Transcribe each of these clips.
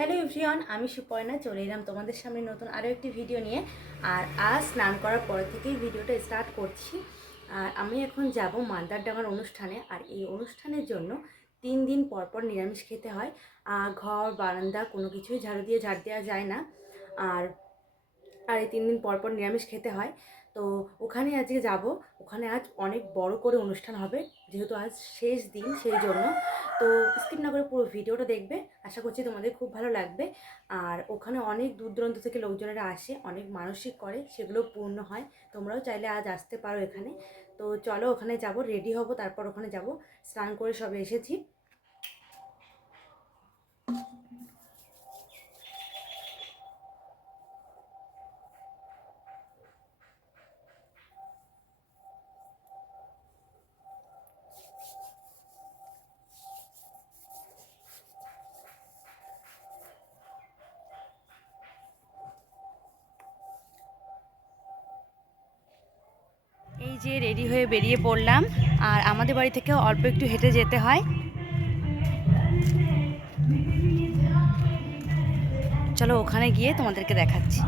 Hello everyone, আমি সুপর্ণা চলে এলাম তোমাদের সামনে নতুন আরও একটি ভিডিও নিয়ে। আর আজ স্নান করার পর থেকেই ভিডিওটা স্টার্ট করছি। আর আমি এখন যাব মান্দারডাঙ্গার অনুষ্ঠানে। আর এই অনুষ্ঠানের জন্য 3 দিন পর পর নিরামিষ খেতে হয়। ঘর বারান্দা কোনো কিছুই ঝাড়ু দেওয়া যায় না। আর আর এই 3 দিন পর পর নিরামিষ খেতে হয়। তো ওখানে আজকে যাব। ওখানে আজ অনেক বড় করে অনুষ্ঠান হবে, যেহেতু আজ শেষ দিন সেই জন্য। তো স্কিপ না করে পুরো ভিডিওটা দেখবে, আশা করছি তোমাদের খুব ভালো লাগবে। আর ওখানে অনেক দূর দূরান্ত থেকে লোকজনেরা আসে, অনেক মানসিক করে, সেগুলো পূর্ণ হয়। তোমরাও চাইলে আজ আসতে পারো এখানে। তো চলো ওখানে যাব, রেডি হব, তারপর ওখানে যাব। স্নান করে সবে এসেছি। এই যে রেডি হয়ে বেরিয়ে পড়লাম। আর আমাদের বাড়ি থেকে অল্প একটু হেঁটে যেতে হয়। চলো ওখানে গিয়ে তোমাদেরকে দেখাচ্ছি।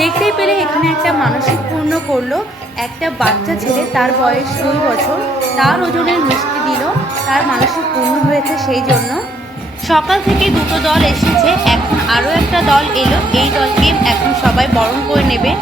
দেখতেই পেলে এখানে একটা মানসিক পূর্ণ করলো একটা বাচ্চা ছেলে, তার বয়স 2 বছর, তার ওজনের মিষ্টি দিল, তার মানসিক পূর্ণ হয়েছে সেই জন্য। সকাল থেকে দুটো দল এসেছে, এখন আরও একটা দল এলো। এই দলকে এখন সবাই বরণ করে নেবে।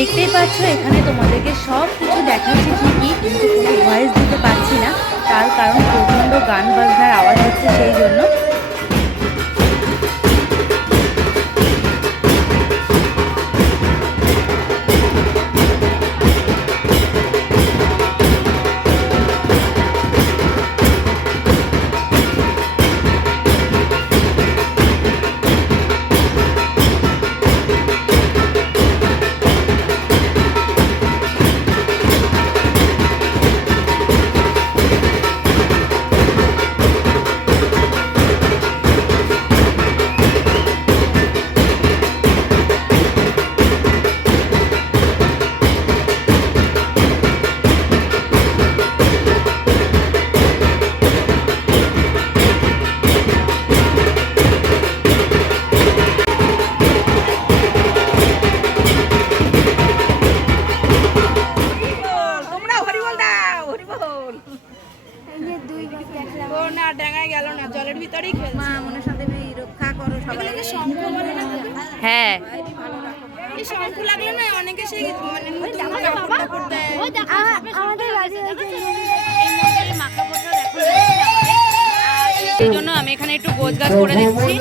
দেখতেই পাচ্ছ এখানে তোমাদেরকে সব কিছু দেখাচ্ছি ঠিকই, কিন্তু কোনো ভয়েস দিতে পারছি না, তার কারণ প্রচণ্ড গান বাজনার আওয়াজ হচ্ছে সেই জন্য। হ্যাঁ এই জন্য আমি এখানে একটু গোছ গাছ করে দিচ্ছি।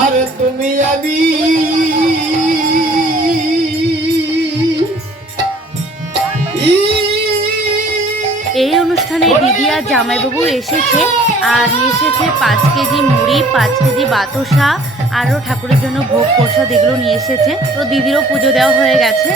আরে তুমি আমি এই অনুষ্ঠানে দিদি আর জামাইবাবু এসেছে আর নিয়ে এসেছে 5 কেজি মুড়ি, 5 কেজি বাতাসা, আরও ঠাকুরের জন্য ভোগ প্রসাদ এগুলো নিয়ে এসেছে। তো দিদিরও পুজো দেওয়া হয়ে গেছে।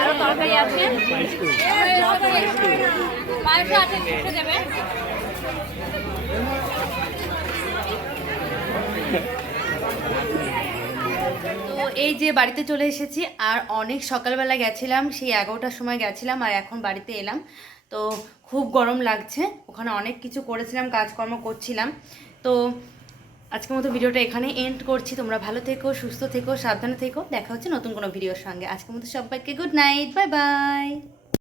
আরো তরকারি আছে, পায়েস আছে, দেবে। তো এই যে বাড়িতে চলে এসেছি, আর অনেক সকালবেলা গেছিলাম, সেই 11টার সময় গেছিলাম আর এখন বাড়িতে এলাম। তো খুব গরম লাগছে, ওখানে অনেক কিছু করেছিলাম, কাজকর্ম করছিলাম। তো আজকের মতো ভিডিওটা এখানে এন্ড করছি। তোমরা ভালো থেকো, সুস্থ থেকো, সাবধানে থেকো। দেখা হচ্ছে নতুন কোনো ভিডিওর সঙ্গে। আজকের মতো সবাইকে গুড নাইট, বাই বাই।